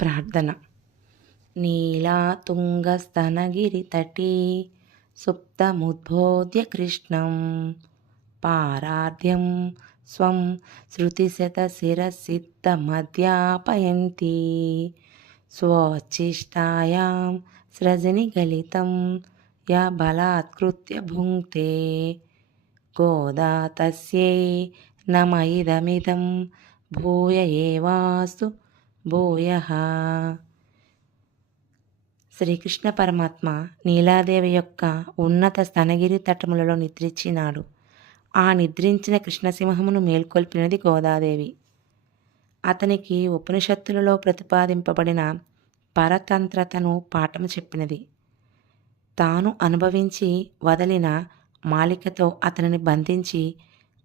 ప్రార్థన. నీలా తుంగస్తనగిరి తటి సుప్తముద్బోధ్య కృష్ణం. పారాధ్యం స్వం శృతిశతశిరసిద్ధమధ్యాపయంతి స్వోచ్చిష్టాయాం స్రజని గలితం యా బలాత్కృత్య భుంక్తే. గోదా నమ ఇదమిదం భూయ ఏవాస్తు భూయ. శ్రీకృష్ణ పరమాత్మ నీలాదేవి యొక్క ఉన్నత స్తనగిరి తటములలో నిద్రించినాడు. ఆ నిద్రించిన కృష్ణసింహమును మేల్కొల్పినది గోదాదేవి. అతనికి ఉపనిషత్తులలో ప్రతిపాదింపబడిన పరతంత్రతను పాఠం చెప్పినది. తాను అనుభవించి వదలిన మాలికతో అతనిని బంధించి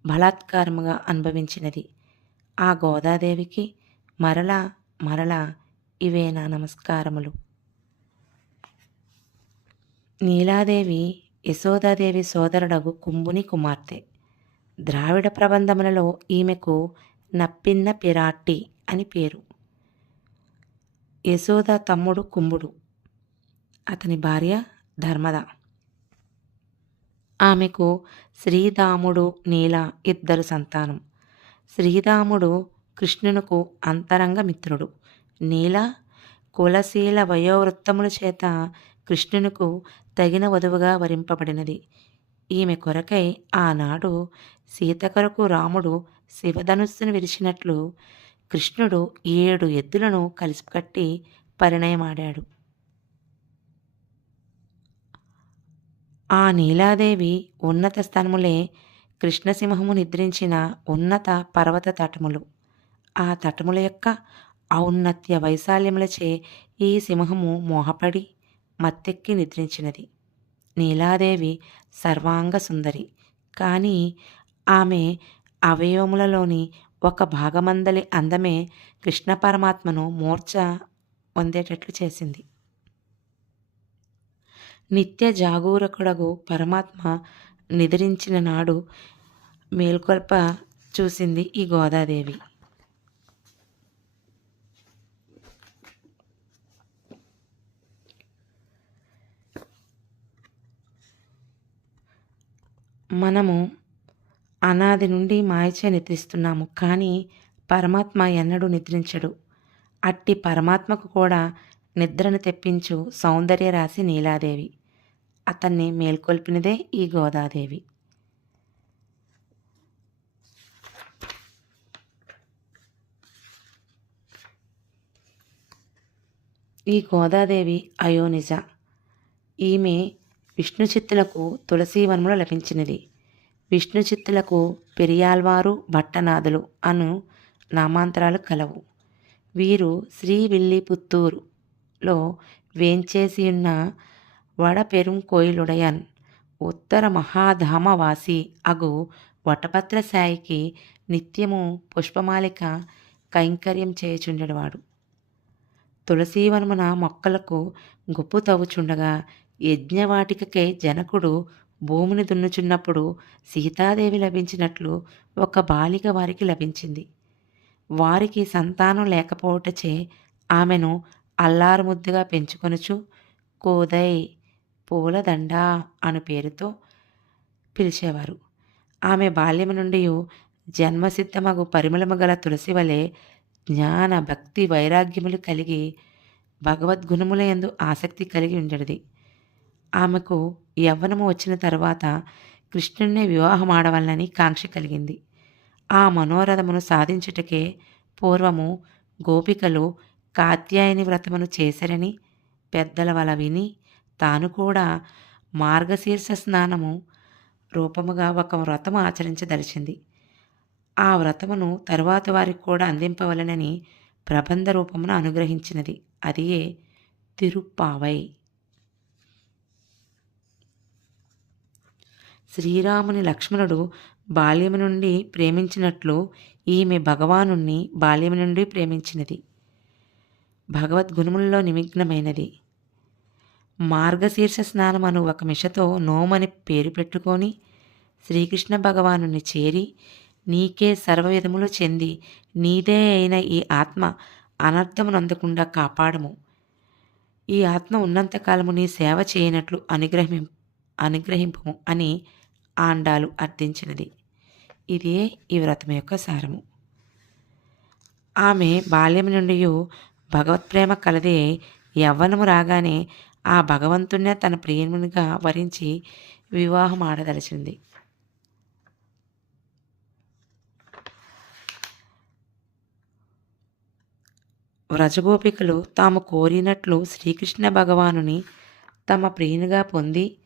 బలాత్కారముగా అనుభవించినది. ఆ గోదాదేవికి మరలా మరలా ఇవే నా నమస్కారములు. నీలాదేవి యశోదాదేవి సోదరుడగు కుంభుని కుమార్తె. ద్రావిడ ప్రబంధములలో ఈమెకు నప్పిన్న పిరాట్టి అని పేరు. యశోద తమ్ముడు కుంభుడు. అతని భార్య ధర్మద. ఆమెకు శ్రీదాముడు నీల ఇద్దరు సంతానం. శ్రీదాముడు కృష్ణునకు అంతరంగ మిత్రుడు. నీల కులశీల వయోవృత్తముల చేత కృష్ణునకు తగిన వధువుగా వరింపబడినది. ఈమె కొరకై ఆనాడు సీత కొరకు రాముడు శివధనుస్సును విరిచినట్లు కృష్ణుడు ఏడు ఎద్దులను కలిసికట్టి పరిణయమాడాడు. ఆ నీలాదేవి ఉన్నత స్థనములే కృష్ణసింహము నిద్రించిన ఉన్నత పర్వత తటములు. ఆ తటముల యొక్క ఔన్నత్య వైశాల్యములచే ఈ సింహము మోహపడి మత్తెక్కి నిద్రించినది. నీలాదేవి సర్వాంగ సుందరి. కానీ ఆమె అవయవములలోని ఒక భాగమందలి అందమే కృష్ణ పరమాత్మను మూర్ఛ పొందేటట్లు చేసింది. నిత్య జాగూరకుడగు పరమాత్మ నిద్రించిన నాడు మేల్కొల్ప చూసింది ఈ గోదాదేవి. మనము అనాది నుండి మాయచే నిద్రిస్తున్నాము కానీ పరమాత్మ ఎన్నడూ నిద్రించడు. అట్టి పరమాత్మకు కూడా నిద్రను తెప్పించు సౌందర్య రాశి నీలాదేవి. అతన్ని మేల్కొల్పినదే ఈ గోదాదేవి. ఈ గోదాదేవి అయోనిజ. ఈమె విష్ణు చిత్తులకు తులసీవనములు లభించినది. విష్ణు చిత్తులకు పెరియాల్వారు భట్టనాథులు అను నామాంతరాలు కలవు. వీరు శ్రీ విల్లిపుత్తూరులో వేంచేసి ఉన్న వడపెరుంకోయిలుడయన్ ఉత్తర మహాధామవాసి అగు వటపత్రశాయికి నిత్యము పుష్పమాలిక కైంకర్యం చేయుచుండేవాడు తులసీవనమున మొక్కలకు గుప్పు తవ్వుచుండగా యజ్ఞవాటికకై జనకుడు భూమిని దున్నుచున్నప్పుడు సీతాదేవి లభించినట్లు ఒక బాలిక వారికి లభించింది. వారికి సంతానం లేకపోవటచే ఆమెను అల్లారుముద్దుగా పెంచుకొనుచు కోదై పూలదండ అను పేరుతో పిలిచేవారు. ఆమె బాల్యము నుండి జన్మసిద్ధమగు పరిమళము గల తులసి వలె జ్ఞాన భక్తి వైరాగ్యములు కలిగి భగవద్గుణముల ఎందు ఆసక్తి కలిగి ఉండేది. ఆమెకు యవ్వనము వచ్చిన తర్వాత కృష్ణుణ్ణి వివాహం ఆడవలనని కాంక్ష కలిగింది. ఆ మనోరథమును సాధించుటకే పూర్వము గోపికలు కాత్యాయని వ్రతమును చేశారని పెద్దల వల విని తాను కూడా మార్గశీర్ష స్నానము రూపముగా ఒక వ్రతము ఆచరించదలిచింది. ఆ వ్రతమును తరువాత వారికి కూడా అందింపవలనని ప్రబంధ రూపమును అనుగ్రహించినది. అదియే తిరుప్పావై. శ్రీరాముని లక్ష్మణుడు బాల్యము నుండి ప్రేమించినట్లు ఈమె భగవానుణ్ణి బాల్యము నుండి ప్రేమించినది. భగవద్గుణములలో నిమగ్నమైనది. మార్గశీర్ష స్నానమను ఒక మిషతో నోమని పేరు పెట్టుకొని శ్రీకృష్ణ భగవానుని చేరి నీకే సర్వవిధములు చెంది నీదే అయిన ఈ ఆత్మ అనర్థమునందకుండా కాపాడము. ఈ ఆత్మ ఉన్నంతకాలము నీ సేవ చేయనట్లు అనుగ్రహి అనుగ్రహింపము అని ఆండాలు అర్థించినది ఇదే ఈ వ్రతం యొక్క సారము. ఆమె బాల్యం నుండి భగవత్ప్రేమ కలదే యవ్వనము రాగానే ఆ భగవంతుణ్ణే తన ప్రియమునిగా వరించి వివాహం ఆడదలిచింది. వ్రజగోపికలు తాము కోరినట్లు శ్రీకృష్ణ భగవానుని తమ ప్రియునిగా పొంది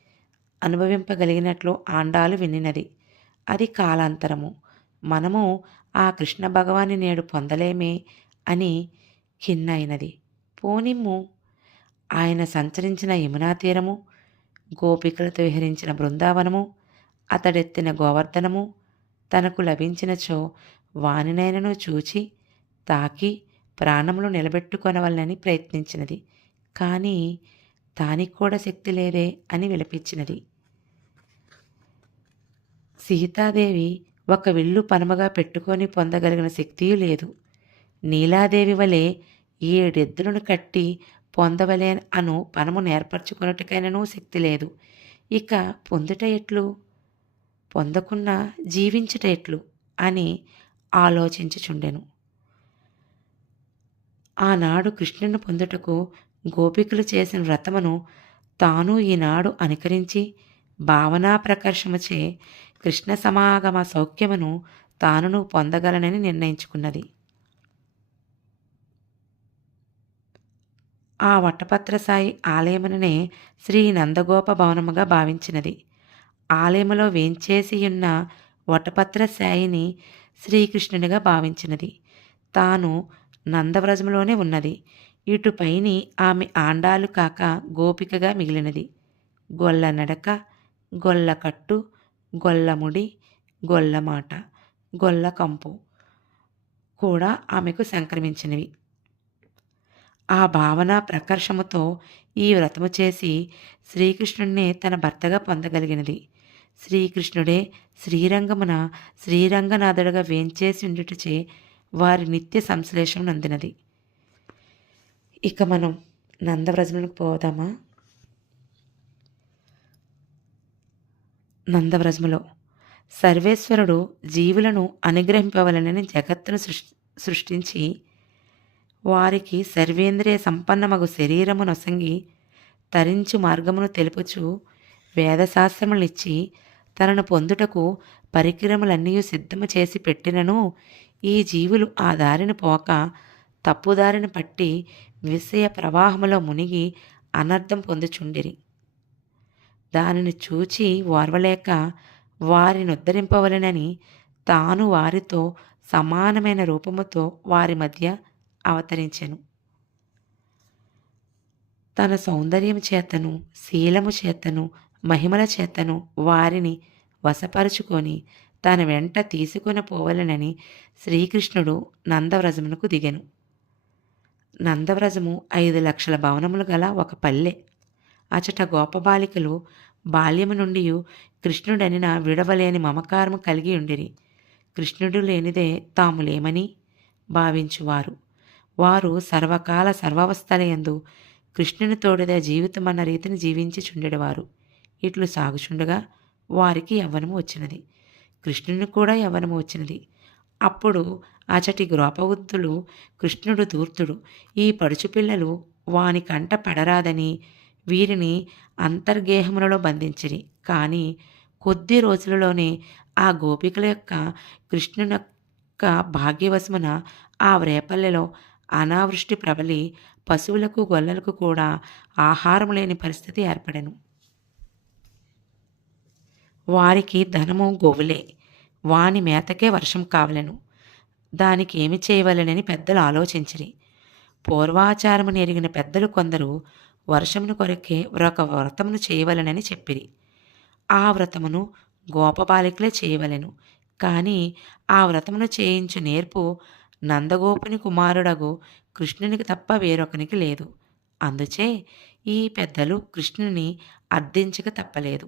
అనుభవింపగలిగినట్లు ఆండాలు వినినది. అది కాలాంతరము. మనము ఆ కృష్ణ భగవాని నేడు పొందలేమే అని ఖిన్నైనది పోనిమ్ము. ఆయన సంచరించిన యమునా తీరము గోపికలతో విహరించిన బృందావనము అతడెత్తిన గోవర్ధనము తనకు లభించినచో వానినైనను చూచి తాకి ప్రాణములు నిలబెట్టుకొనవలనని ప్రయత్నించినది. కానీ దానికి కూడా శక్తి లేదే అని విలపించినది. సీతాదేవి ఒక విల్లు పనమగా పెట్టుకొని పొందగలిగిన శక్తి లేదు. నీలాదేవి వలె ఏడెద్దులను కట్టి పొందవలే అను పనము నేర్పరచుకున్నట్టుకైనను శక్తి లేదు. ఇక పొందుట ఎట్లు? పొందకున్నా జీవించుట ఎట్లు? అని ఆలోచించుచుండెను. ఆనాడు కృష్ణుని పొందుటకు గోపికులు చేసిన వ్రతమును తాను ఈనాడు అనుకరించి భావనా ప్రకర్షమచే కృష్ణ సమాగమ సౌఖ్యమును తానును పొందగలనని నిర్ణయించుకున్నది. ఆ వట్టపత్రసాయి ఆలయముననే శ్రీ నందగోప భవనముగా భావించినది. ఆలయములో వేంచేసియున్న వటపత్రసాయిని శ్రీకృష్ణునిగా భావించినది. తాను నందవ్రజములోనే ఉన్నది. ఇటుపైని ఆమె ఆండాలు కాక గోపికగా మిగిలినది. గొల్ల నడక గొల్ల కట్టు గొల్లముడి గొల్లమాట గొల్లకంపు కూడా ఆమెకు సంక్రమించినవి. ఆ భావన ప్రకర్షముతో ఈ వ్రతము చేసి శ్రీకృష్ణుడినే తన భర్తగా పొందగలిగినది. శ్రీకృష్ణుడే శ్రీరంగమున శ్రీరంగనాథుడుగా వేంచేసి ఉండుటచే వారి నిత్య సంశ్లేషం నందినది. ఇక మనం నందవ్రజములకు పోదామా? నందవ్రజములో. సర్వేశ్వరుడు జీవులను అనుగ్రహింపవలనని జగత్తును సృష్టించి వారికి సర్వేంద్రియ సంపన్నమగు శరీరము నొసంగి తరించు మార్గమును తెలుపుచు వేదశాస్త్రములిచ్చి తనను పొందుటకు పరికరములన్నీ సిద్ధము చేసి పెట్టినను ఈ జీవులు ఆ దారిని పోక తప్పుదారిని పట్టి విషయ ప్రవాహములో మునిగి అనర్థం పొందుచుండిరి. దానిని చూచి ఓర్వలేక వారిని ఉద్ధరింపవలనని తాను వారితో సమానమైన రూపముతో వారి మధ్య అవతరించెను. తన సౌందర్యం చేతను శీలము చేతను మహిమల చేతను వారిని వశపరుచుకొని తన వెంట తీసుకుని పోవలనని శ్రీకృష్ణుడు నందవ్రజమునకు దిగెను. నందవ్రజము ఐదు లక్షల భవనములు గల ఒక పల్లె. అచట గోపబాలికలు బాల్యము నుండి కృష్ణుడనిన విడవలేని మమకారము కలిగి ఉండిరి. కృష్ణుడు లేనిదే తాము లేమని భావించువారు. వారు సర్వకాల సర్వావస్థలయందు కృష్ణుని తోడుదా జీవితం అన్న రీతిని జీవించి చుండెడవారు. ఇట్లు సాగుచుండగా వారికి యవ్వనము వచ్చినది. కృష్ణుని కూడా యవ్వనము వచ్చినది. అప్పుడు అచటి గ్రోపవృద్ధులు కృష్ణుడు దూర్తుడు ఈ పడుచు పిల్లలు వాని కంట పడరాదని వీరిని అంతర్గేహములలో బంధించిరి. కానీ కొద్ది రోజులలోనే ఆ గోపికల యొక్క కృష్ణుని యొక్క భాగ్యవశమున ఆ వ్రేపల్లెలో అనావృష్టి ప్రబలి పశువులకు గొల్లలకు కూడా ఆహారం లేని పరిస్థితి ఏర్పడెను. వారికి ధనము గోవులే. వాని మేతకే వర్షం కావలను. దానికి ఏమి చేయవలెనని పెద్దలు ఆలోచించిరి. పూర్వాచారము నెరిగిన పెద్దలు కొందరు వర్షమును కొరకే ఒక వ్రతమును చేయవలనని చెప్పిరి. ఆ వ్రతమును గోపబాలికలే చేయవలెను. కానీ ఆ వ్రతమును చేయించు నేర్పు నందగోపుని కుమారుడగు కృష్ణునికి తప్ప వేరొకనికి లేదు. అందుచే ఈ పెద్దలు కృష్ణుని అర్థించక తప్పలేదు.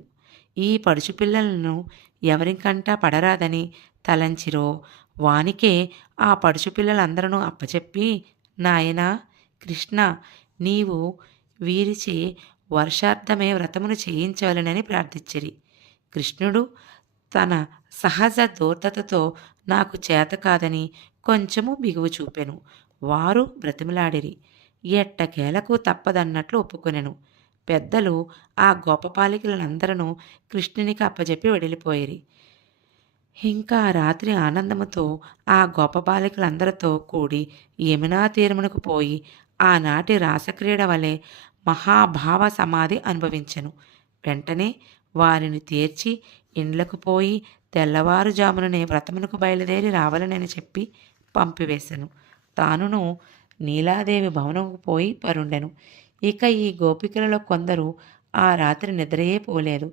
ఈ పడుచు పిల్లలను ఎవరికంటా పడరాదని తలంచిరో? వానికే ఆ పడుచు పిల్లలందరూ అప్పచెప్పి నాయనా కృష్ణ నీవు వీరిచి వర్షార్థమే వ్రతమును చేయించవలెనని ప్రార్థించిరి. కృష్ణుడు తన సహజ దూర్తతతో నాకు చేత కాదని కొంచెము బిగువు చూపెను. వారు బ్రతిమలాడిరి. ఎట్టకేలకు తప్పదన్నట్లు ఒప్పుకొనెను. పెద్దలు ఆ గోపపాలికలందరూ కృష్ణునికి అప్పజెప్పి వెడిలిపోయిరి. ఇంకా రాత్రి ఆనందముతో ఆ గోపబాలికలందరితో కూడి యమునా తీరమునకు పోయి ఆనాటి రాసక్రీడ వలె మహాభావ సమాధి అనుభవించెను. వెంటనే వారిని తీర్చి ఇండ్లకు పోయి తెల్లవారుజాముననే వ్రతమునకు బయలుదేరి రావాలనని చెప్పి పంపివేశను. తానును నీలాదేవి భవనముకు పోయి పరుండెను. ఇక ఈ గోపికలలో కొందరు ఆ రాత్రి నిద్రయే పోలేదు.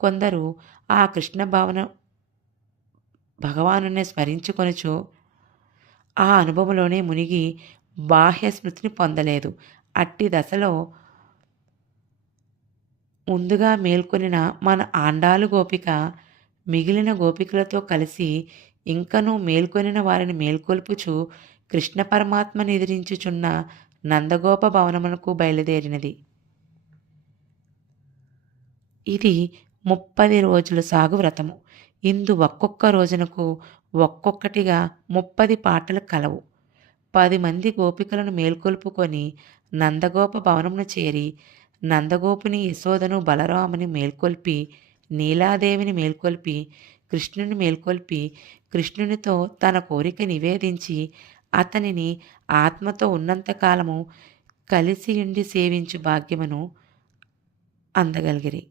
కొందరు ఆ కృష్ణ భవన భగవానుని స్మరించుకొనుచు ఆ అనుభవంలోనే మునిగి బాహ్య స్మృతిని పొందలేదు. అట్టి దశలో ముందుగా మేల్కొనిన మన ఆండాలు గోపిక మిగిలిన గోపికలతో కలిసి ఇంకనూ మేల్కొనిన వారిని మేల్కొల్పుచు కృష్ణ పరమాత్మ ఎదిరించుచున్న నందగోప భవనమునకు బయలుదేరినది. ఇది ముప్పది రోజుల సాగు వ్రతము. ఇందు ఒక్కొక్క రోజునకు ఒక్కొక్కటిగా ముప్పది పాటలు కలవు. పది మంది గోపికలను మేల్కొల్పుకొని నందగోప భవనమును చేరి నందగోపుని యశోదను బలరాముని మేల్కొల్పి నీలాదేవిని మేల్కొల్పి కృష్ణుని మేల్కొల్పి కృష్ణునితో తన కోరిక నివేదించి అతనిని ఆత్మతో ఉన్నంతకాలము కలిసి ఉండి సేవించు భాగ్యమును అందగలిగిరి.